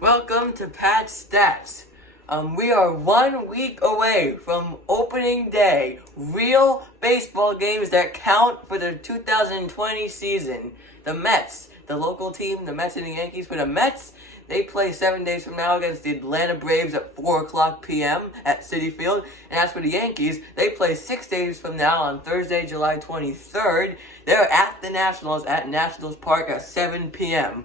Welcome to Pat's Stats. We are 1 week away from opening day. Real baseball games that count for the 2020 season. The Mets, the local team, the Mets and the Yankees. For the Mets, they play 7 days from now against the Atlanta Braves at 4 o'clock p.m. at Citi Field. And as for the Yankees, they play 6 days from now on Thursday, July 23rd. They're at the Nationals at Nationals Park at 7 p.m.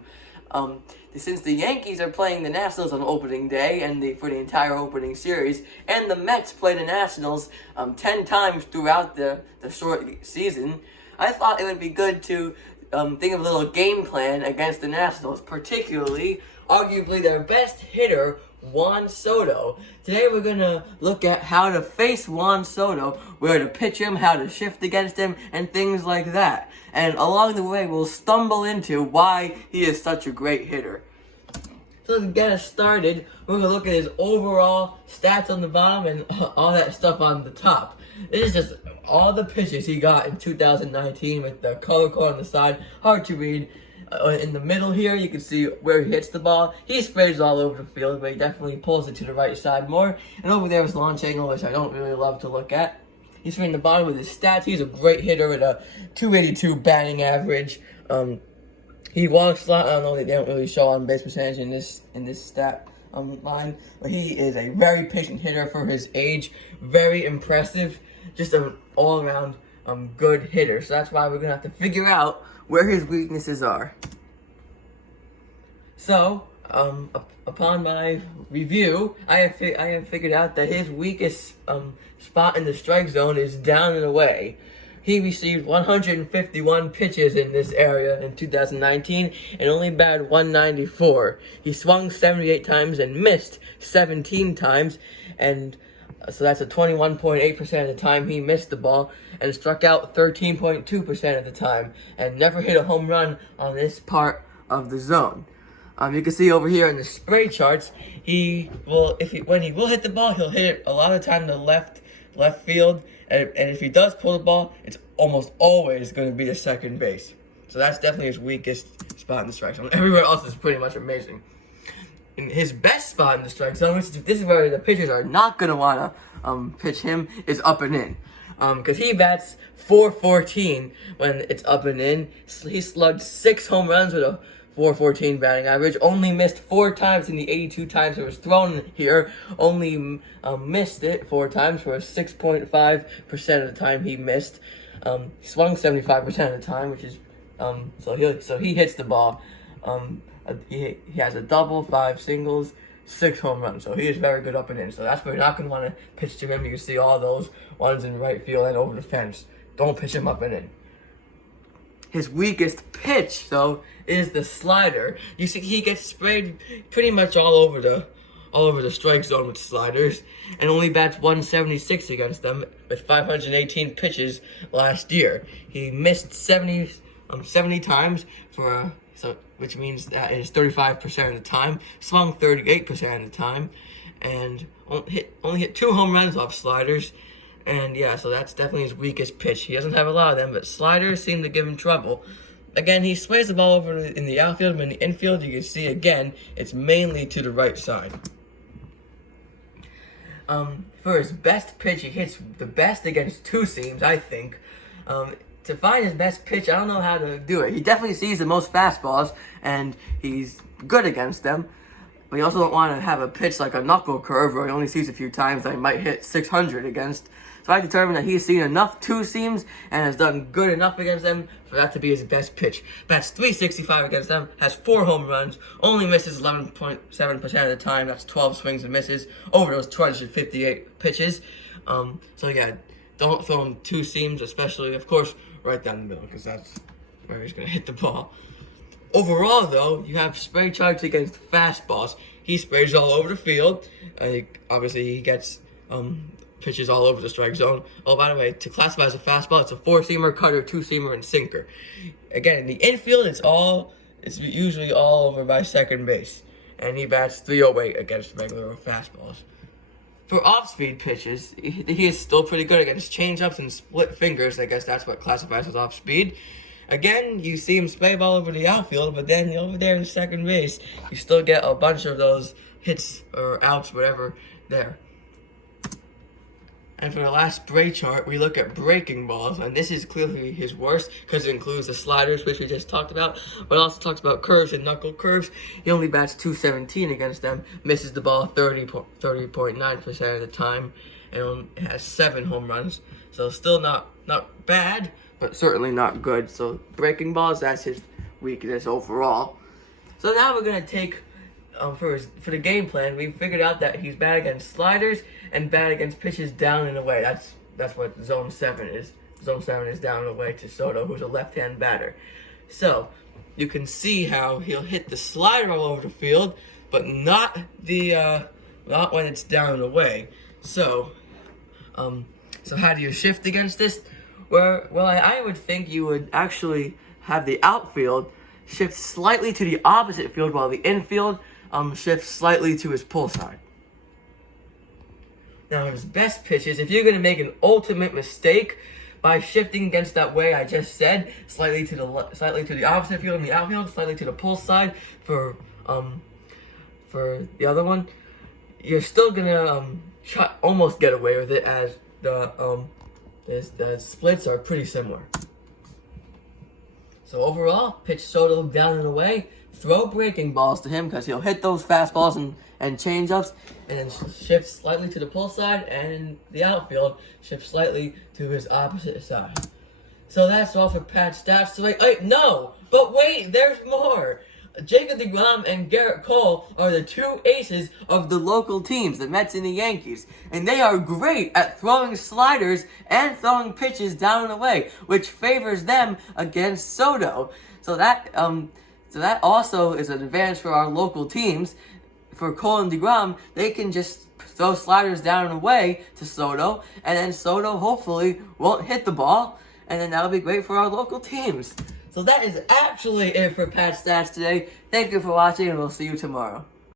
Since the Yankees are playing the Nationals on opening day and for the entire opening series, and the Mets play the Nationals 10 times throughout the short season, I thought it would be good to think of a little game plan against the Nationals, particularly, arguably their best hitter, Juan Soto. Today we're going to look at how to face Juan Soto, where to pitch him, how to shift against him, and things like that. And along the way, we'll stumble into why he is such a great hitter. So to get us started, we're going to look at his overall stats on the bottom and all that stuff on the top. This is just all the pitches he got in 2019 with the color code on the side. Hard to read. In the middle here, you can see where he hits the ball. He sprays all over the field, but he definitely pulls it to the right side more. And over there is launch angle, which I don't really love to look at. He's in the bottom with his stats. He's a great hitter with a 282 batting average. He walks a lot. I don't know, they don't really show on base percentage in this stat line, but he is a very patient hitter for his age. Very impressive. Just an all-around good hitter. So that's why we're gonna have to figure out where his weaknesses are. So, upon my review, I have figured out that his weakest spot in the strike zone is down and away. He received 151 pitches in this area in 2019 and only batted 194. He swung 78 times and missed 17 times, and so that's a 21.8% of the time he missed the ball, and struck out 13.2% of the time, and never hit a home run on this part of the zone. You can see over here in the spray charts, when he will hit the ball, he'll hit it a lot of time to left field, and if he does pull the ball, it's almost always going to be to second base. So that's definitely his weakest spot in the strike zone. Everywhere else is pretty much amazing. In his best spot in the strike zone, this is where the pitchers are not going to want to pitch him, is up and in. Because he bats .414 when it's up and in. He slugged 6 home runs with a .414 batting average. Only missed 4 times in the 82 times it was thrown here. Only missed it 4 times for a 6.5% of the time he missed. Swung 75% of the time, which is so he hits the ball. He has a double, 5 singles, 6 home runs. So he is very good up and in. So that's where you're not going to want to pitch to him. You can see all those ones in right field and over the fence. Don't pitch him up and in. His weakest pitch, though, is the slider. You see, he gets sprayed pretty much all over the strike zone with sliders, and only bats 176 against them with 518 pitches last year. He missed 70 times which means that it is 35% of the time. Swung 38% of the time, and only hit 2 home runs off sliders. And yeah, so that's definitely his weakest pitch. He doesn't have a lot of them, but sliders seem to give him trouble. Again, he sprays the ball over in the outfield, but in the infield, you can see again, it's mainly to the right side. For his best pitch, he hits the best against 2 seams, I think. To find his best pitch, I don't know how to do it. He definitely sees the most fastballs, and he's good against them. But you also don't want to have a pitch like a knuckle curve where he only sees a few times that he might hit 600 against. So I determined that he's seen enough 2 seams and has done good enough against them for that to be his best pitch. Bats .365 against them, has 4 home runs, only misses 11.7% of the time. That's 12 swings and misses over those 258 pitches. So yeah, don't throw him 2 seams, especially, of course, right down the middle, because that's where he's going to hit the ball. Overall, though, you have spray charts against fastballs. He sprays all over the field. Obviously, he gets pitches all over the strike zone. Oh, by the way, to classify as a fastball, it's a 4-seamer, cutter, 2-seamer, and sinker. Again, in the infield, it's usually all over by second base. And he bats .308 against regular fastballs. For off-speed pitches, he is still pretty good against change-ups and split fingers. I guess that's what classifies as off-speed. Again, you see him spray ball over the outfield, but then over there in second base, you still get a bunch of those hits or outs, whatever, there. And for the last spray chart, we look at breaking balls, and this is clearly his worst because it includes the sliders, which we just talked about, but it also talks about curves and knuckle curves. He only bats .217 against them, misses the ball 30.9% of the time, and has 7 home runs. So still not bad, but certainly not good. So breaking balls, that's his weakness overall. So now we're gonna take for the game plan. We figured out that he's bad against sliders and bad against pitches down and away. That's what zone 7 is. Zone 7 is down and away to Soto, who's a left-hand batter. So you can see how he'll hit the slider all over the field, but not when it's down and away. So how do you shift against this? Well, I would think you would actually have the outfield shift slightly to the opposite field, while the infield shifts slightly to his pull side. Now, his best pitches, if you're going to make an ultimate mistake by shifting against that way I just said, slightly to the opposite field in the outfield, slightly to the pull side for the other one, you're still gonna almost get away with it, as the splits are pretty similar. So overall, pitch Soto down and away. Throw breaking balls to him because he'll hit those fastballs and change-ups, and then shift slightly to the pull side, and in the outfield, shift slightly to his opposite side. So that's all for Pat's stats today. But wait, there's more. Jacob deGrom and Garrett Cole are the 2 aces of the local teams, the Mets and the Yankees, and they are great at throwing sliders and throwing pitches down and away, which favors them against Soto. So that also is an advantage for our local teams. For Cole and deGrom, they can just throw sliders down and away to Soto, and then Soto hopefully won't hit the ball, and then that'll be great for our local teams. So that is actually it for Pat's Stats today. Thank you for watching, and we'll see you tomorrow.